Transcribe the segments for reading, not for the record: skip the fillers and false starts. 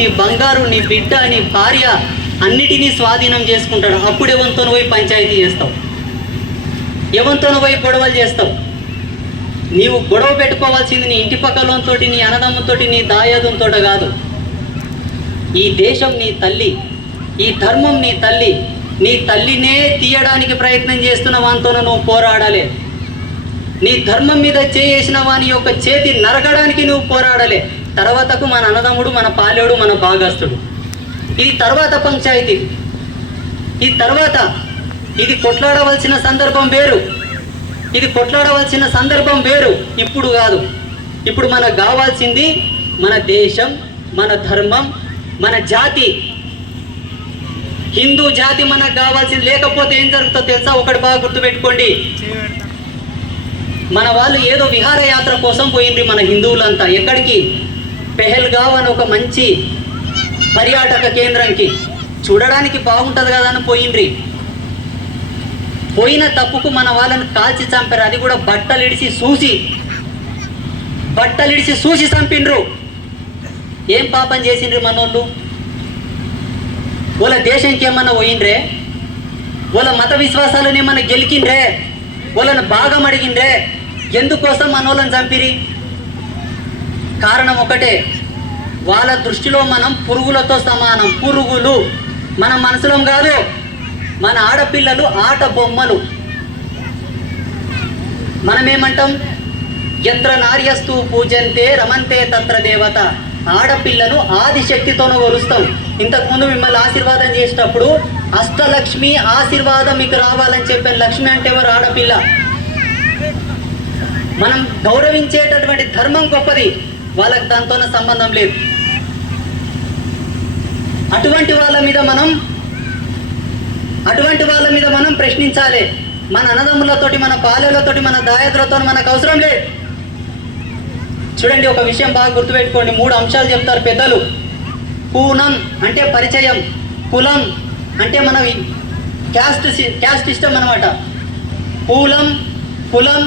నీ బంగారు, నీ బిడ్డ, నీ భార్య అన్నిటినీ స్వాధీనం చేసుకుంటాడు. అప్పుడు ఎవరితో పోయి పంచాయతీ చేస్తావు, ఎవరితో పోయి గొడవలు చేస్తావు. నీవు గొడవ పెట్టుకోవాల్సింది నీ ఇంటి పక్కలతో, నీ అన్నదమ్ముతో, నీ దాయాదంతో కాదు. ఈ దేశం నీ తల్లి, ఈ ధర్మం నీ తల్లి. నీ తల్లినే తీయడానికి ప్రయత్నం చేస్తున్న వానితోనే నువ్వు పోరాడాలి. నీ ధర్మం మీద చేసిన వాని యొక్క చేతి నరకడానికి నువ్వు పోరాడాలి. తర్వాతకు మన అన్నదమ్ముడు, మన పాలేడు, మన భాగస్తుడు. ఇది తర్వాత పంచాయతీ. ఈ తర్వాత ఇది కొట్లాడవలసిన సందర్భం వేరు, ఇది కొట్లాడవలసిన సందర్భం వేరు. ఇప్పుడు కాదు. ఇప్పుడు మనకు కావాల్సింది మన దేశం, మన ధర్మం, మన జాతి. హిందూ జాతి మనకు కావాల్సింది. లేకపోతే ఏం జరుగుతుందో తెలుసా? ఒకటి బాగా గుర్తుపెట్టుకోండి. మన వాళ్ళు ఏదో విహారయాత్ర కోసం పోయిండ్రి మన హిందువులంతా. ఎక్కడికి? పెహల్గావ్ అని ఒక మంచి పర్యాటక కేంద్రంకి. చూడడానికి బాగుంటుంది కదా అని పోయిండ్రి. పోయిన తప్పుకు మన వాళ్ళని కాల్చి చంపారు. అది కూడా బట్టలిడిసి చూసి చంపిండ్రు. ఏం పాపం చేసిండ్రు మనోళ్ళు? వాళ్ళ దేశంకి ఏమన్నా పోయిండ్రే? వాళ్ళ మత విశ్వాసాలను ఏమన్నా గెలికిండ్రే? వాళ్ళని భాగం అడిగిండ్రే? ఎందుకోసం మనోళ్ళని చంపిరి? కారణం ఒకటే, వాళ్ళ దృష్టిలో మనం పురుగులతో సమానం. పురుగులు. మన మనసులో కాదు, మన ఆడపిల్లలు ఆట బొమ్మలు. మనమేమంటాం? యత్ర నార్యస్తు పూజంతే రమంతే తత్ర దేవత. ఆడపిల్లను ఆదిశక్తితోనూ కొలుస్తాం. ఇంతకుముందు మిమ్మల్ని ఆశీర్వాదం చేసేటప్పుడు అష్టలక్ష్మి ఆశీర్వాదం మీకు రావాలని చెప్పాను. లక్ష్మి అంటే ఎవరు? ఆడపిల్ల. మనం గౌరవించేటటువంటి ధర్మం గొప్పది, వాళ్ళకి దాంతో సంబంధం లేదు. అటువంటి వాళ్ళ మీద మనం ప్రశ్నించాలి. మన అన్నదమ్ములతోటి, మన పాలెలతోటి, మన దాయాదులతో మనకు అవసరం లేదు. చూడండి, ఒక విషయం బాగా గుర్తుపెట్టుకోండి. 3 అంశాలు చెప్తారు పెద్దలు. పూనం అంటే పరిచయం, కులం అంటే మన క్యాస్ట్ సిస్టమ్ అనమాట. పూలం, కులం,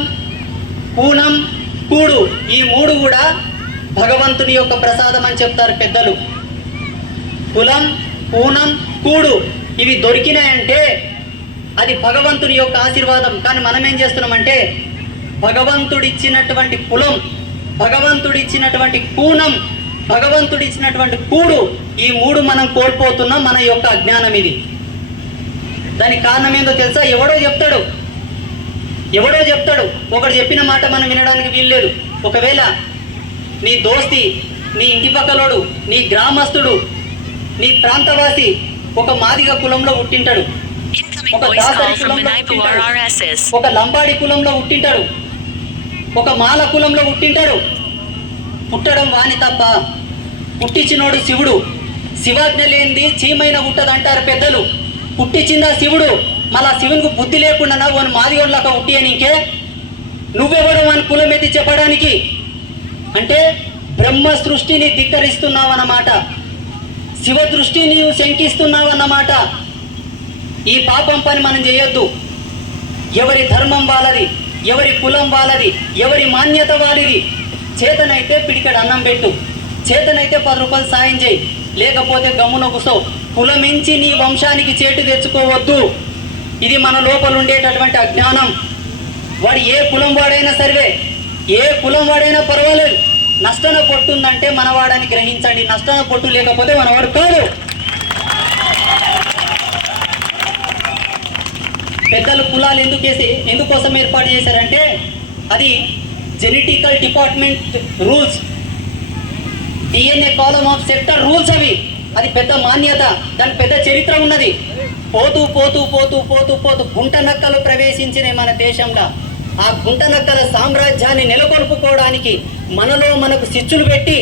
పూనం, కూడు. ఈ 3 కూడా భగవంతుని యొక్క ప్రసాదం అని చెప్తారు పెద్దలు. కులం, పూనం, కూడు ఇవి దొరికినాయంటే అది భగవంతుని యొక్క ఆశీర్వాదం. కానీ మనం ఏం చేస్తున్నామంటే భగవంతుడిచ్చినటువంటి కులం, భగవంతుడిచ్చినటువంటి పూనం, భగవంతుడిచ్చినటువంటి కూడు, ఈ 3 మనం కోల్పోతున్నాం. మన యొక్క అజ్ఞానం ఇది. దానికి కారణం ఏందో తెలుసా? ఎవడో చెప్తాడు. ఒకడు చెప్పిన మాట మనం వినడానికి వీల్లేదు. ఒకవేళ నీ దోస్తి, నీ ఇంటి పక్కలోడు, నీ గ్రామస్తుడు, నీ ప్రాంతవాసి ఒక మాదిగ కులంలో పుట్టింటాడు, ఒక దాసరి కులంలో పుట్టింటాడు, ఒక లంబాడి కులంలో పుట్టింటాడు, ఒక మాల కులంలో పుట్టింటాడు. పుట్టడం వాని తప్ప, పుట్టించినోడు శివుడు. శివాజ్ఞ లేనిది చీమైన పుట్టదంటారు పెద్దలు. పుట్టించిందా శివుడు. మళ్ళా శివునికి బుద్ధి లేకుండా వాని మాదిగోళ్ళక పుట్టి అని ఇంకే నువ్వెవడు వాని కులం ఎత్తి చెప్పడానికి? అంటే బ్రహ్మ సృష్టిని ధిక్కరిస్తున్నావన్నమాట, శివ దృష్టిని నీవు శంకిస్తున్నావన్నమాట. ఈ పాపం పని మనం చేయొద్దు. ఎవరి ధర్మం వాళ్ళది, ఎవరి కులం వాళ్ళది, ఎవరి మాన్యత వాళ్ళది. చేతనైతే పిడికడు అన్నం పెట్టు, చేతనైతే 10 రూపాయలు సాయం చేయి, లేకపోతే గమ్మున కూసో. కులమించి నీ వంశానికి చేటు తెచ్చుకోవద్దు. ఇది మన లోపల ఉండేటటువంటి అజ్ఞానం. వాడు ఏ కులం వాడైనా సరే, ఏ కులం వాడైనా పర్వాలేదు. నష్టన పొట్టుందంటే మనవాడని గ్రహించండి. నష్టన పొట్టు లేకపోతే మనవాడు కాదు. పెద్దలు కులాలు ఎందుకోసం ఏర్పాటు చేశారంటే అది genetical department rules, DNA column of sector rules. అది పెద్ద మాన్యత, దానికి పెద్ద చరిత్ర ఉన్నది. పోతూ పోతూ పోతూ పోతూ పోతూ గుంట నక్కలు ప్రవేశించినాయి మన దేశంలో. ఆ గుంట నక్కల సామ్రాజ్యాన్ని నెలకొల్పుకోవడానికి మనకు చిచ్చులు పెట్టి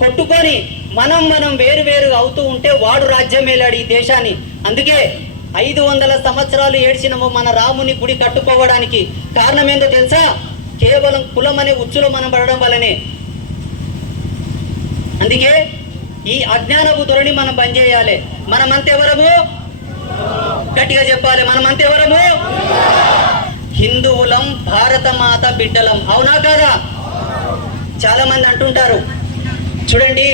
కొట్టుకొని మనం వేరు అవుతూ ఉంటే వాడు రాజ్యం ఏలాడు ఈ దేశాన్ని. అందుకే 500 సంవత్సరాలు ఏడ్చినము మన రాముని గుడి కట్టుకోవడానికి. కారణం ఏందో తెలుసా? కేవలం కులం అనే ఉచ్చులో మనం పడడం వల్లనే. అందుకే ఈ అజ్ఞానపు ధోరణి మనం బంద్ చేయాలి. మనమంతెవరము? గట్టిగా చెప్పాలి. మనమంతెవరము? హిందువులం, భారత మాత బిడ్డలం. అవునా కాదా? చాలా మంది అంటుంటారు, చూడండి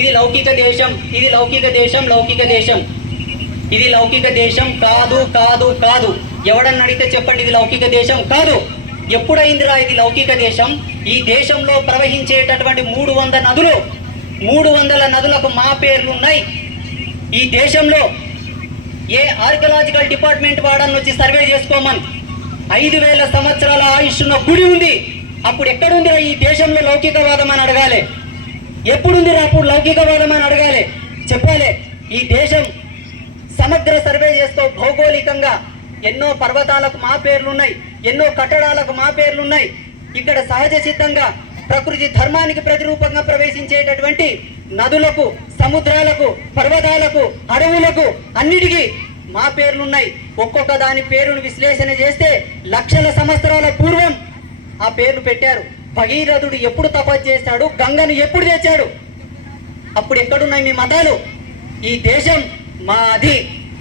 ఇది లౌకిక దేశం, ఇది లౌకిక దేశం, లౌకిక దేశం, ఇది లౌకిక దేశం కాదు కాదు కాదు. ఎవడన్నా అడిగితే చెప్పండి ఇది లౌకిక దేశం కాదు. ఎప్పుడైందిరా ఇది లౌకిక దేశం? ఈ దేశంలో ప్రవహించేటటువంటి 300 నదులు, 300 నదులకు మా పేర్లు ఉన్నాయి. ఈ దేశంలో ఏ ఆర్కియలాజికల్ డిపార్ట్మెంట్ వాడని వచ్చి సర్వే చేసుకోమని 5000 సంవత్సరాల ఆయుష్ ఉన్న గుడి ఉంది. అప్పుడు ఎక్కడుందిరా ఈ దేశంలో లౌకికవాదం అని అడగాలి. ఎప్పుడుందిరా అప్పుడు లౌకికవాదం అని అడగాలి, చెప్పాలి. ఈ దేశం సమగ్ర సర్వే చేస్తూ భౌగోళికంగా ఎన్నో పర్వతాలకు మా పేర్లున్నాయి, ఎన్నో కట్టడాలకు మా పేర్లున్నాయి. ఇక్కడ సహజ సిద్ధంగా ప్రకృతి ధర్మానికి ప్రతిరూపంగా ప్రవేశించేటటువంటి నదులకు, సముద్రాలకు, పర్వతాలకు, అడవులకు అన్నిటికీ మా పేర్లున్నాయి. ఒక్కొక్క దాని పేరును విశ్లేషణ చేస్తే లక్షల సంవత్సరాల పూర్వం ఆ పేర్లు పెట్టారు. భగీరథుడు ఎప్పుడు తపస్సు చేశాడు, గంగను ఎప్పుడు తెచ్చాడు, అప్పుడు ఎక్కడున్నాయి మీ మతాలు? ఈ దేశం మాది,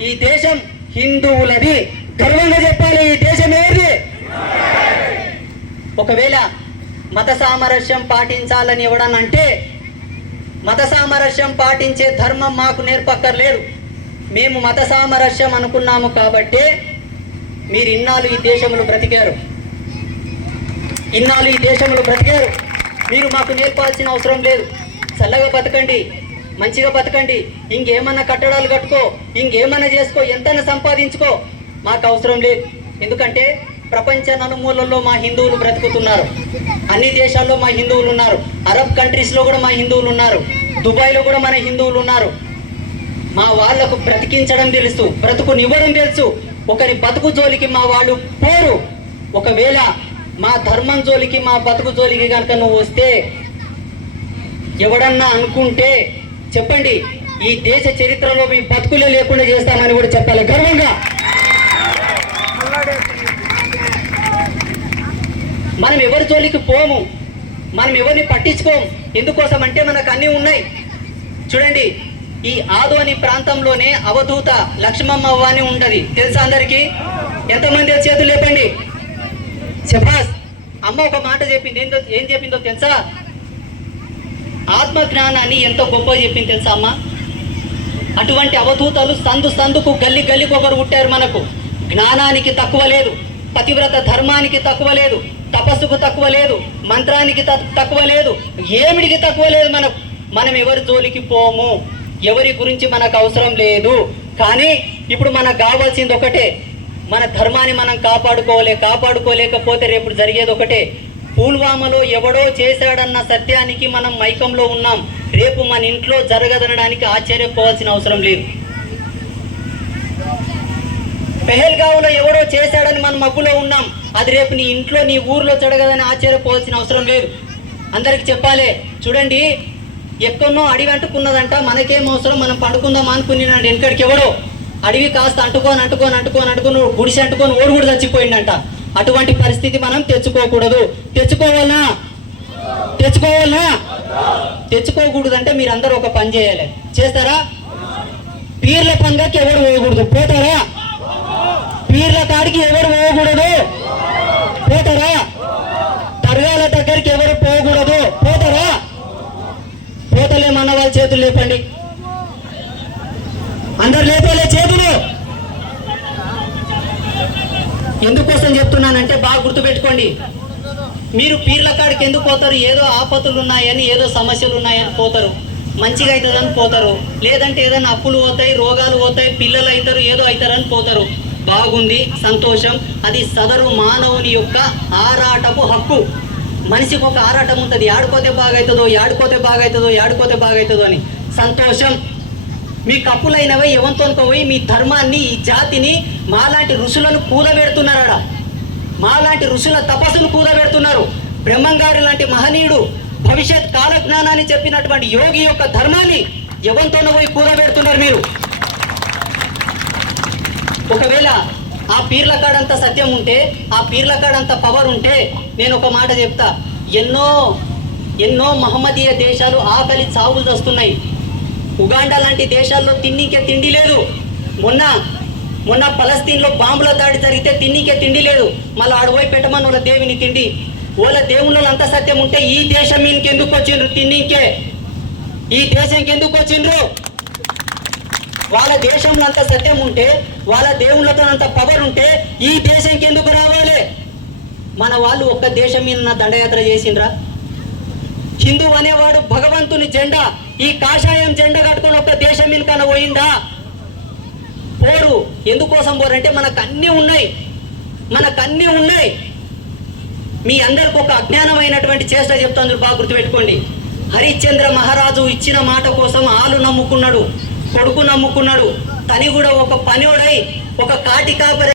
ఈ దేశం హిందువులది. గర్వంగా చెప్పాలి, ఈ దేశం ఏది? ఒకవేళ మత సామరస్యం పాటించాలని ఎవడనంటే, మత సామరస్యం పాటించే ధర్మం మాకు నేర్పక్కర్లేదు. మేము మత సామరస్యం అనుకున్నాము కాబట్టే మీరు ఇన్నాళ్ళు ఈ దేశంలో బ్రతికారు, ఇన్నాళ్ళు ఈ దేశంలో బ్రతికారు. మీరు మాకు నేర్పాల్సిన అవసరం లేదు. చల్లగా బతకండి, మంచిగా బతకండి, ఇంకేమన్నా కట్టడాలు కట్టుకో, ఇంకేమన్నా చేసుకో, ఎంతైనా సంపాదించుకో, మాకు అవసరం లేదు. ఎందుకంటే ప్రపంచ నలుమూలల్లో మా హిందువులు బ్రతుకుతున్నారు. అన్ని దేశాల్లో మా హిందువులు ఉన్నారు. అరబ్ కంట్రీస్లో కూడా మా హిందువులు ఉన్నారు. దుబాయ్లో కూడా మన హిందువులు ఉన్నారు. మా వాళ్లకు బ్రతికించడం తెలుసు, బ్రతుకునివ్వడం తెలుసు. ఒకరి బతుకు జోలికి మా వాళ్ళు పోరు. ఒకవేళ మా ధర్మం జోలికి, మా బతుకు జోలికి కనుక నువ్వు వస్తే, ఎవడన్నా అనుకుంటే చెప్పండి, ఈ దేశ చరిత్రలో మీ బతుకులే లేకుండా చేస్తామని కూడా చెప్పాలి గర్వంగా. మనం ఎవరి జోలికి పోము, మనం ఎవరిని పట్టించుకోము. ఎందుకోసం అంటే మనకు అన్నీ ఉన్నాయి. చూడండి, ఈ ఆదోని ప్రాంతంలోనే అవధూత లక్ష్మమ్మ అవ్వ అని ఉంటది, తెలుసా అందరికీ? ఎంతమంది చేతులు లేపండి. శభాస్. అమ్మ ఒక మాట చెప్పింది. ఏం చెప్పిందో తెలుసా? ఆత్మ జ్ఞానాన్ని ఎంతో గొప్పగా చెప్పింది తెలుసా అమ్మ? అటువంటి అవధూతలు సందు సందుకు, గల్లి గల్లికి ఒకరు పుట్టారు మనకు. జ్ఞానానికి తక్కువ లేదు, పతివ్రత ధర్మానికి తక్కువ లేదు, తపస్సుకు తక్కువ లేదు, మంత్రానికి తక్కువ లేదు, ఏమిడికి తక్కువ లేదు. మనం ఎవరి జోలికి పోము, ఎవరి గురించి మనకు అవసరం లేదు. కానీ ఇప్పుడు మనకు కావాల్సింది ఒకటే, మన ధర్మాన్ని మనం కాపాడుకోలేకపోతే రేపు జరిగేది ఒకటే. పుల్వామాలో ఎవడో చేశాడన్న సత్యానికి మనం మైకంలో ఉన్నాం. రేపు మన ఇంట్లో జరగదనడానికి ఆశ్చర్యపోవాల్సిన అవసరం లేదు. పెహల్గావ్లో ఎవడో చేశాడని మనం మబ్బులో ఉన్నాం. అది రేపు నీ ఇంట్లో, నీ ఊర్లో జరగదని ఆశ్చర్యపోవాల్సిన అవసరం లేదు. అందరికి చెప్పాలి. చూడండి, ఎక్కడో అడవి అంటుకున్నదంట, మనకేం అవసరం, మనం పండుకుందాం అనుకున్నాడు వెనకడికి ఎవడో. అడవి కాస్త అంటుకొని గుడిసి అంటుకొని ఓడు కూడా చచ్చిపోయిందంట. అటువంటి పరిస్థితి మనం తెచ్చుకోకూడదు. తెచ్చుకోవాలనా? తెచ్చుకోకూడదంటే మీరందరూ ఒక పని చేయాలి. చేస్తారా? పీర్ల పండుగకి ఎవరు పోకూడదు, పోతారా? పీర్ల కాడికి ఎవరు పోకూడదు, పోతారా? దర్గాల దగ్గరికి ఎవరు పోకూడదు, పోతారా? పోతలేమన్న వాళ్ళ చేతులు లేపండి. అందరు లేపలే చేతులు. ఎందుకోసం చెప్తున్నానంటే బాగా గుర్తుపెట్టుకోండి. మీరు పీర్ల కాడికి ఎందుకు పోతారు? ఏదో ఆపత్తులు ఉన్నాయని, ఏదో సమస్యలు ఉన్నాయని పోతారు. మంచిగా అవుతుందని పోతారు. లేదంటే ఏదైనా అప్పులు పోతాయి, రోగాలు పోతాయి, పిల్లలు అవుతారు, ఏదో అవుతారని పోతారు. బాగుంది, సంతోషం. అది సదరు మానవుని యొక్క ఆరాటపు హక్కు. మనిషికి ఒక ఆరాటం ఉంటుంది, ఆడుకోతే బాగవుతుందో అని. సంతోషం. మీ కప్పులైనవి ఎవంతోనుకో పోయి మీ ధర్మాన్ని, ఈ జాతిని, మాలాంటి ఋషులను కూదబెడుతున్నారా? మాలాంటి ఋషుల తపస్సును కూదబెడుతున్నారు. బ్రహ్మంగారి లాంటి మహనీయుడు భవిష్యత్ కాలజ్ఞానాన్ని చెప్పినటువంటి యోగి యొక్క ధర్మాన్ని ఎవంతోనో పోయి కూదబెడుతున్నారు మీరు. ఒకవేళ ఆ పీర్ల కాడంత సత్యం ఉంటే, ఆ పీర్ల కాడంత పవర్ ఉంటే, నేను ఒక మాట చెప్తా. ఎన్నో మహమ్మదీయ దేశాలు ఆకలి చావులు వస్తున్నాయి. ఉగాండా లాంటి దేశాల్లో తిండికే తిండి లేదు. మొన్న పలస్తీన్లో బాంబుల దాడి జరిగితే తిండికే తిండి లేదు. మళ్ళీ ఆడపోయి పెట్టమని వాళ్ళ దేవిని తిండి. వాళ్ళ దేవుళ్ళలో అంత సత్యం ఉంటే ఈ దేశం మీదకి ఎందుకు వచ్చిండ్రు తిన్నింకే? ఈ దేశంకి ఎందుకు వచ్చిండ్రు? వాళ్ళ దేశంలో అంత సత్యం ఉంటే, వాళ్ళ దేవుళ్ళతో అంత పవర్ ఉంటే ఈ దేశంకి ఎందుకు రావాలి? మన వాళ్ళు ఒక్క దేశం మీద దండయాత్ర చేసిండ్రా? హిందూ అనేవాడు భగవంతుని జెండా, ఈ కాషాయం జెండా కట్టుకొని ఒక్క దేశం మీద కన్నా పోయిందా? పోరు. ఎందుకోసం పోరు అంటే మనకు అన్నీ ఉన్నాయి, మనకన్నీ ఉన్నాయి. మీ అందరికి ఒక అజ్ఞానమైనటువంటి చేష్ట చెప్తాను, బాగా గుర్తుపెట్టుకోండి. హరిశ్చంద్ర మహారాజు ఇచ్చిన మాట కోసం ఆలు నమ్ముకున్నాడు, కొడుకు నమ్ముకున్నాడు. తని కూడా ఒక పనివాడై ఒక కాటి కాపరి